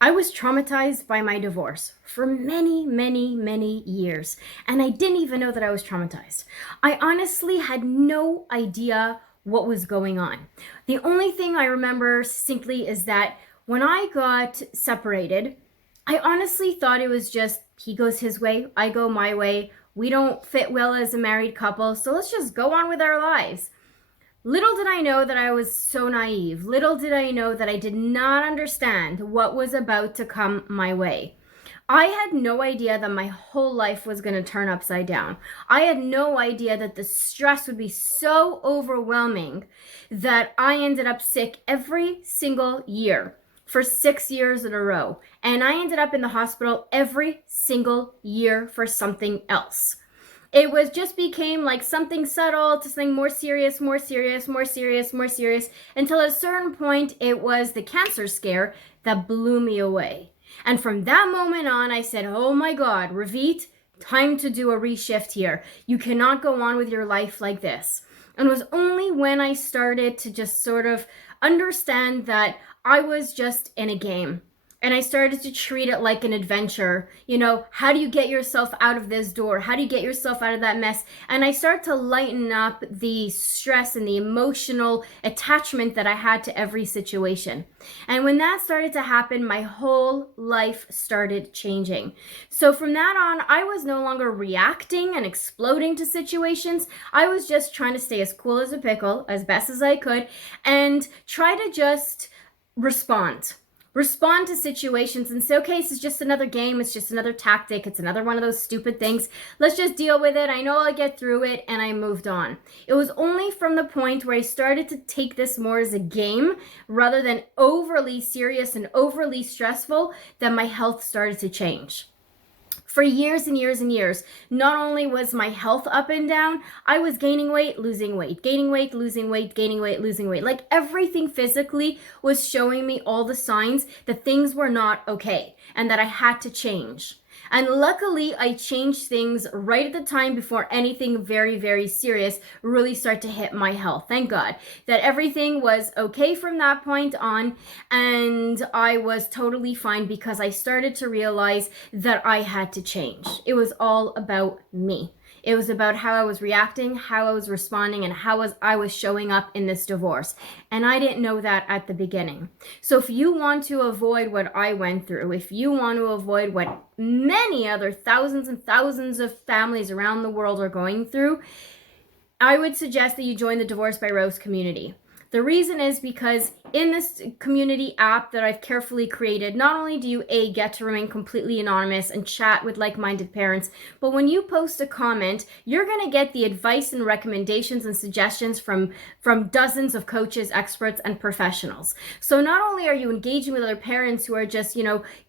I was traumatized by my divorce for many, many, many years, and I didn't even know that I was traumatized. I honestly had no idea what was going on. The only thing I remember distinctly is that when I got separated, I honestly thought it was just he goes his way, I go my way. We don't fit well as a married couple, so let's just go on with our lives. Little did I know that I was so naive. Little did I know that I did not understand what was about to come my way. I had no idea that my whole life was going to turn upside down. I had no idea that the stress would be so overwhelming that I ended up sick every single year for 6 years in a row. And I ended up in the hospital every single year for something else. It was just became like something subtle to something more serious, more serious, more serious, more serious, until at a certain point it was the cancer scare that blew me away. And from that moment on, I said, oh my God, Ravit, time to do a reshift here. You cannot go on with your life like this. And it was only when I started to just sort of understand that I was just in a game. And I started to treat it like an adventure. How do you get yourself out of this door? How do you get yourself out of that mess? And I started to lighten up the stress and the emotional attachment that I had to every situation. And when that started to happen, my whole life started changing. So from that on, I was no longer reacting and exploding to situations. I was just trying to stay as cool as a pickle, as best as I could, and try to just respond to situations and say, okay, this is just another game. It's just another tactic. It's another one of those stupid things. Let's just deal with it. I know I'll get through it. And I moved on. It was only from the point where I started to take this more as a game rather than overly serious and overly stressful that my health started to change. For years and years and years, not only was my health up and down, I was gaining weight, losing weight, gaining weight, losing weight, gaining weight, losing weight. Like everything physically was showing me all the signs that things were not okay and that I had to change. And luckily, I changed things right at the time before anything very, very serious really started to hit my health. Thank God that everything was okay from that point on. And I was totally fine because I started to realize that I had to change. It was all about me. It was about how I was reacting, how I was responding, and how I was showing up in this divorce. And I didn't know that at the beginning. So if you want to avoid what I went through, if you want to avoid what many other thousands and thousands of families around the world are going through, I would suggest that you join the Divorce by Rose community. The reason is because in this community app that I've carefully created, not only do you get to remain completely anonymous and chat with like-minded parents, but when you post a comment, you're going to get the advice and recommendations and suggestions from dozens of coaches, experts, and professionals. So not only are you engaging with other parents who are just,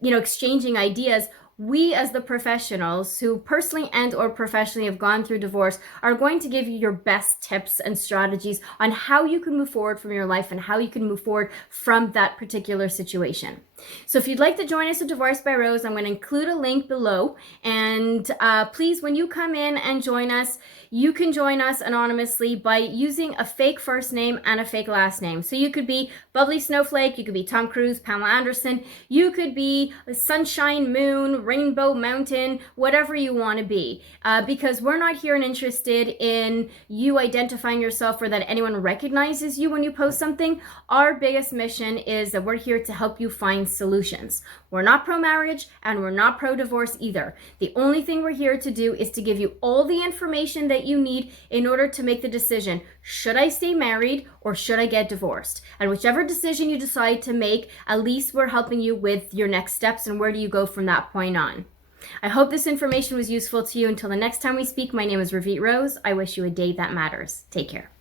exchanging ideas, we as the professionals who personally and or professionally have gone through divorce are going to give you your best tips and strategies on how you can move forward from your life and how you can move forward from that particular situation. So if you'd like to join us at Divorce by Rose, I'm going to include a link below. And please, when you come in and join us, you can join us anonymously by using a fake first name and a fake last name. So you could be Bubbly Snowflake, you could be Tom Cruise, Pamela Anderson, you could be Sunshine Moon, Rainbow Mountain, whatever you want to be. Because we're not here and interested in you identifying yourself or that anyone recognizes you when you post something. Our biggest mission is that we're here to help you find solutions. We're not pro-marriage and we're not pro-divorce either. The only thing we're here to do is to give you all the information that you need in order to make the decision, should I stay married or should I get divorced? And whichever decision you decide to make, at least we're helping you with your next steps and where do you go from that point on. I hope this information was useful to you. Until the next time we speak, my name is Ravit Rose. I wish you a day that matters. Take care.